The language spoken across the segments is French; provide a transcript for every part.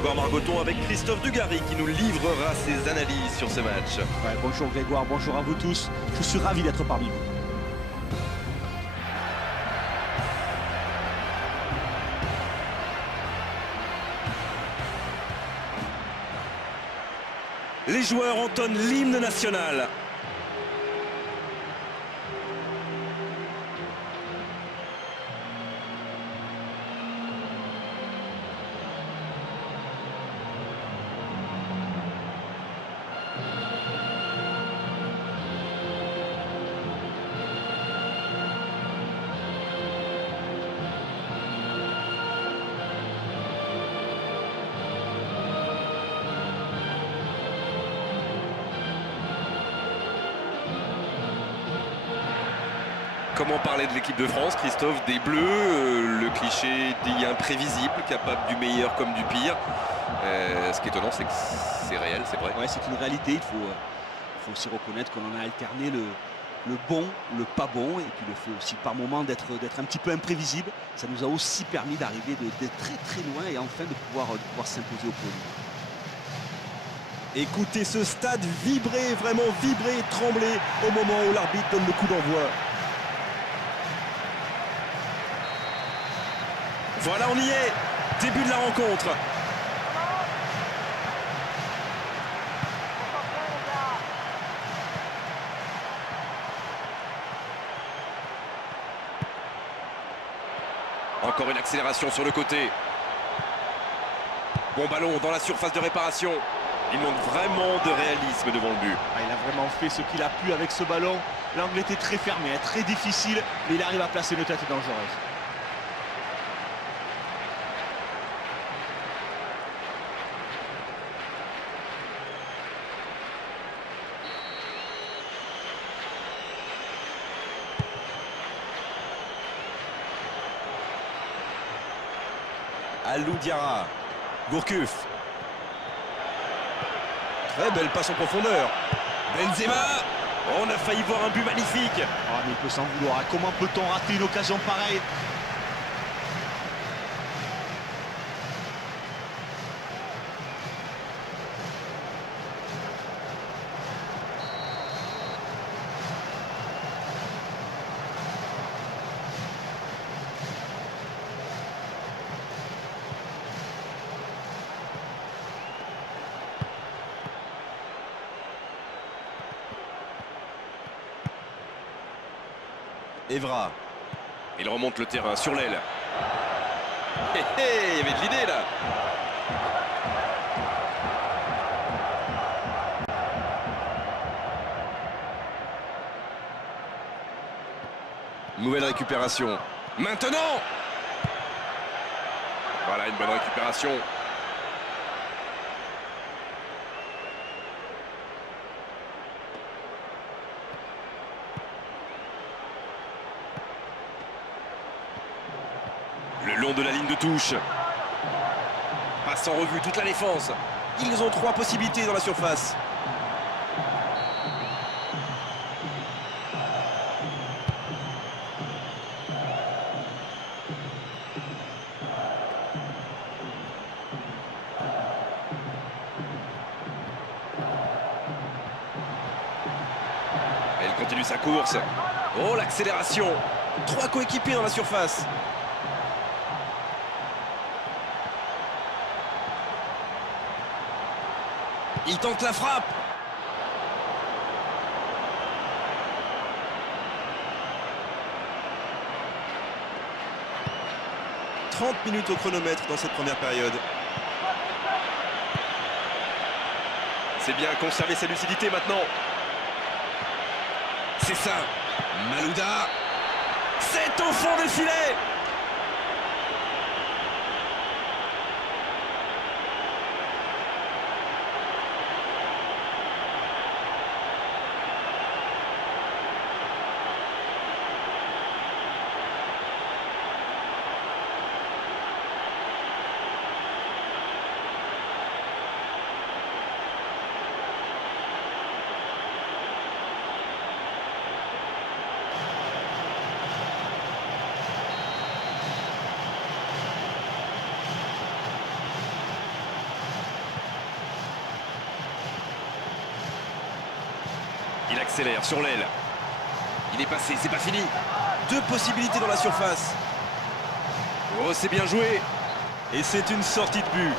Grégoire Margoton avec Christophe Dugarry qui nous livrera ses analyses sur ce match. Ouais, bonjour Grégoire, bonjour à vous tous. Je suis ravi d'être parmi vous. Les joueurs entonnent l'hymne national. Comment parler de l'équipe de France, Christophe? Des Bleus, le cliché dit imprévisible, capable du meilleur comme du pire. Ce qui est étonnant, c'est que c'est réel, c'est vrai. Ouais, c'est une réalité. Il faut aussi reconnaître qu'on en a alterné le bon, le pas bon, et puis le fait aussi par moment d'être un petit peu imprévisible. Ça nous a aussi permis d'arriver de très très loin et enfin de pouvoir s'imposer au plus haut niveau. Écoutez ce stade vibrer, vraiment vibrer, trembler au moment où l'arbitre donne le coup d'envoi. Voilà, on y est. Début de la rencontre. Encore une accélération sur le côté. Bon ballon dans la surface de réparation. Il manque vraiment de réalisme devant le but. Ah, il a vraiment fait ce qu'il a pu avec ce ballon. L'angle était très fermé, très difficile, mais il arrive à placer une tête dangereuse. Alou Diarra, Gourcuff. Très belle passe en profondeur. Benzema. On a failli voir un but magnifique. Ah, mais il peut s'en vouloir. Comment peut-on rater une occasion pareille? Evra. Il remonte le terrain sur l'aile. Il y avait de l'idée là. Nouvelle récupération. Maintenant. Voilà une bonne récupération. Le long de la ligne de touche. Passe en revue toute la défense. Ils ont 3 possibilités dans la surface. Elle continue sa course. Oh, l'accélération. 3 coéquipiers dans la surface. Il tente la frappe. « 30 minutes au chronomètre dans cette première période. C'est bien conserver sa lucidité maintenant. C'est ça. Malouda. C'est au fond des filets. accélère sur l'aile. Il est passé, c'est pas fini. Deux possibilités dans la surface. Oh, c'est bien joué. Et c'est une sortie de but.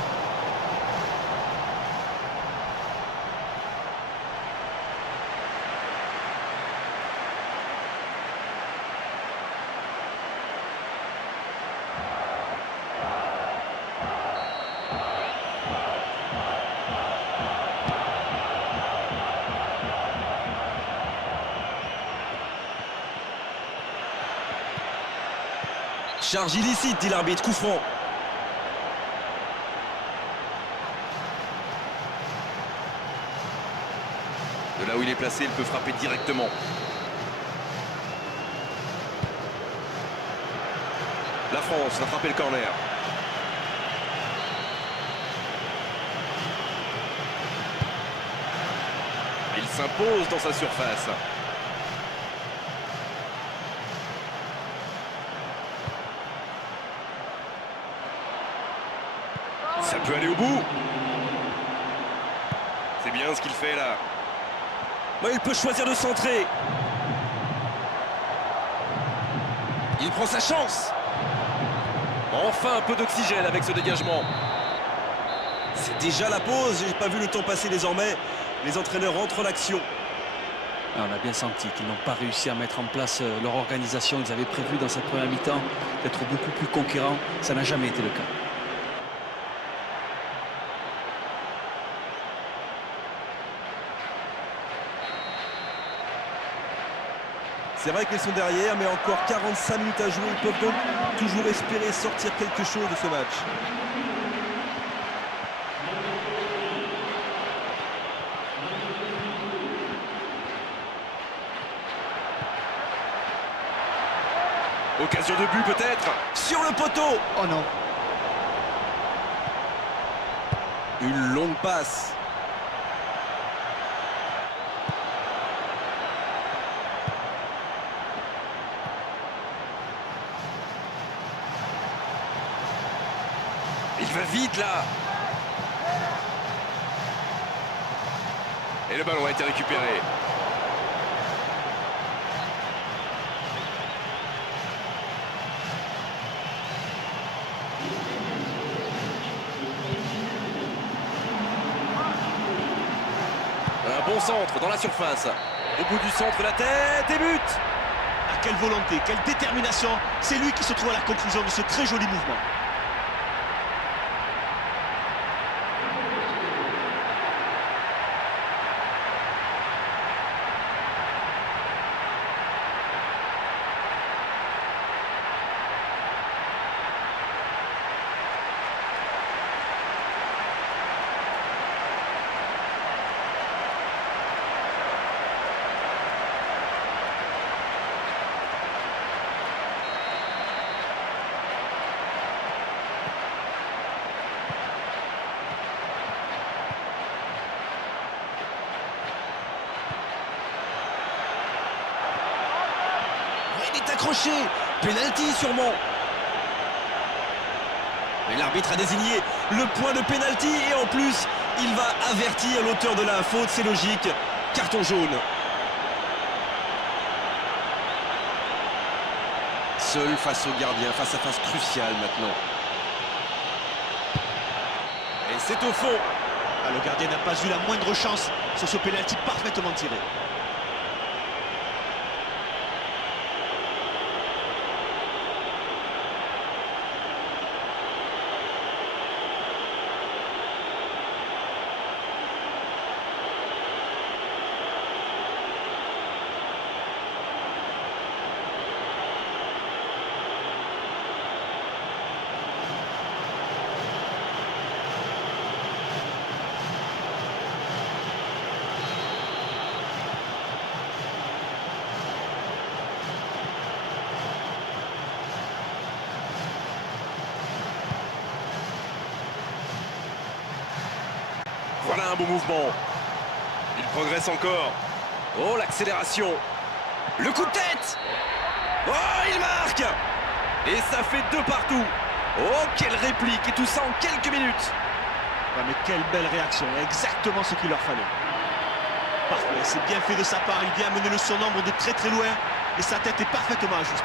Charge illicite, dit l'arbitre, coup franc. De là où il est placé, il peut frapper directement. La France va frapper le corner. Il s'impose dans sa surface. Ça peut aller au bout. C'est bien ce qu'il fait là. Mais il peut choisir de centrer. Il prend sa chance. Enfin un peu d'oxygène avec ce dégagement. C'est déjà la pause. J'ai pas vu le temps passer désormais. Les entraîneurs rentrent en action. On a bien senti qu'ils n'ont pas réussi à mettre en place leur organisation. Ils avaient prévu dans cette première mi-temps d'être beaucoup plus conquérants. Ça n'a jamais été le cas. C'est vrai qu'ils sont derrière, mais encore 45 minutes à jouer. Ils peuvent donc toujours espérer sortir quelque chose de ce match. Occasion de but peut-être. Sur le poteau. Oh non. Une longue passe. Il va vite là. Et le ballon a été récupéré. Un bon centre dans la surface. Au bout du centre, la tête et but. Ah, quelle volonté, quelle détermination. C'est lui qui se trouve à la conclusion de ce très joli mouvement. Il est accroché. Pénalty sûrement. Et l'arbitre a désigné le point de pénalty et en plus, il va avertir l'auteur de la faute. C'est logique. Carton jaune. Seul face au gardien, face à face cruciale maintenant. Et c'est au fond. Ah, le gardien n'a pas eu la moindre chance sur ce pénalty parfaitement tiré. Voilà un beau mouvement. Il progresse encore. Oh, l'accélération. Le coup de tête. Oh, il marque. Et ça fait 2 partout. Oh, quelle réplique. Et tout ça en quelques minutes. Ouais, mais quelle belle réaction. Exactement ce qu'il leur fallait. parfait, c'est bien fait de sa part, il vient mener le surnombre de très très loin et sa tête est parfaitement ajustée.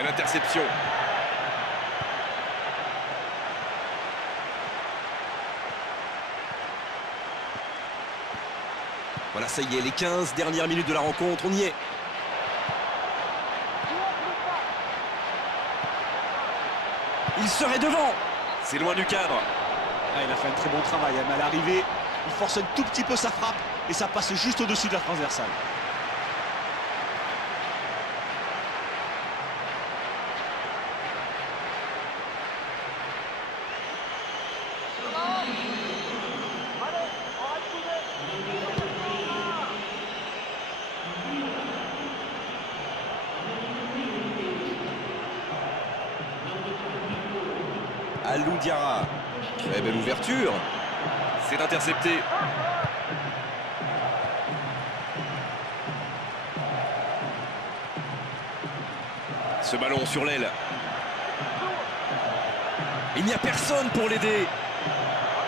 Une interception. Voilà, ça y est, les 15 dernières minutes de la rencontre, on y est. Il serait devant. C'est loin du cadre. Ah, il a fait un très bon travail, mais à l'arrivée, il force un tout petit peu sa frappe et ça passe juste au-dessus de la transversale. Alou Diarra. Très belle ouverture. C'est intercepté. Ce ballon sur l'aile. Il n'y a personne pour l'aider.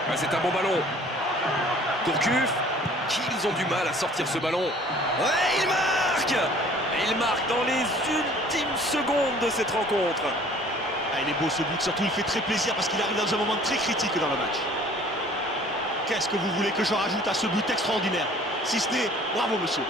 Ah, c'est un bon ballon. Gourcuff. Qu'ils ont du mal à sortir ce ballon. Ouais, il marque. Et il marque dans les ultimes secondes de cette rencontre. Ah, il est beau ce but, surtout il fait très plaisir parce qu'il arrive dans un moment très critique dans le match. Qu'est-ce que vous voulez que je rajoute à ce but extraordinaire? Si ce n'est, bravo monsieur.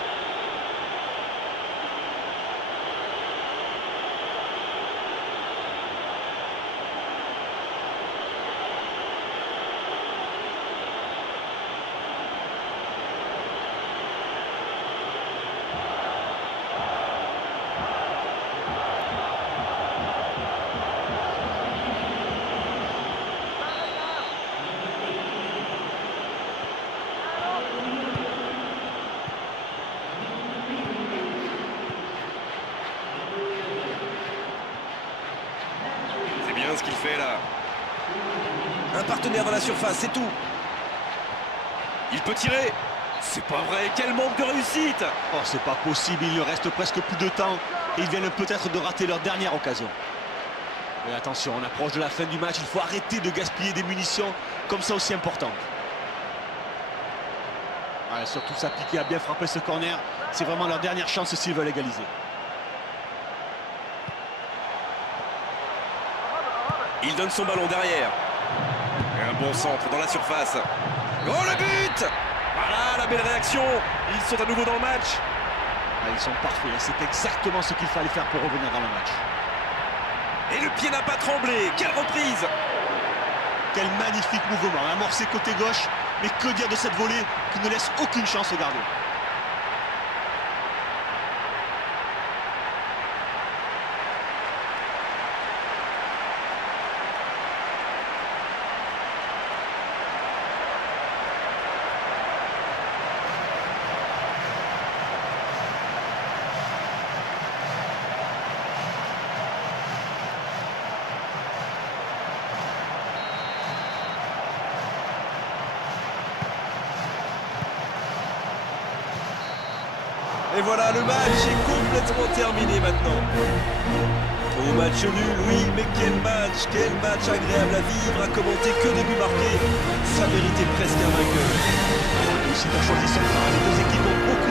C'est bien ce qu'il fait là. Un partenaire dans la surface, c'est tout. Il peut tirer. C'est pas vrai, quel manque de réussite. Oh, c'est pas possible, il lui reste presque plus de temps et ils viennent peut-être de rater leur dernière occasion. Mais attention, on approche de la fin du match, il faut arrêter de gaspiller des munitions comme ça aussi importantes. Ouais, surtout s'appliquer à bien frapper ce corner, c'est vraiment leur dernière chance s'ils veulent égaliser. Il donne son ballon derrière. Et un bon centre dans la surface. Oh, le but! Voilà la belle réaction. Ils sont à nouveau dans le match. Ah, ils sont parfaits, c'est exactement ce qu'il fallait faire pour revenir dans le match. Et le pied n'a pas tremblé. Quelle reprise! Quel magnifique mouvement, amorcé côté gauche, mais que dire de cette volée qui ne laisse aucune chance au gardien. Et voilà, le match est complètement terminé maintenant. Au match nul, oui, mais quel match agréable à vivre, à commenter, que des buts marqués. Ça méritait presque un vainqueur. Aussi, en choisissant, les deux équipes ont beaucoup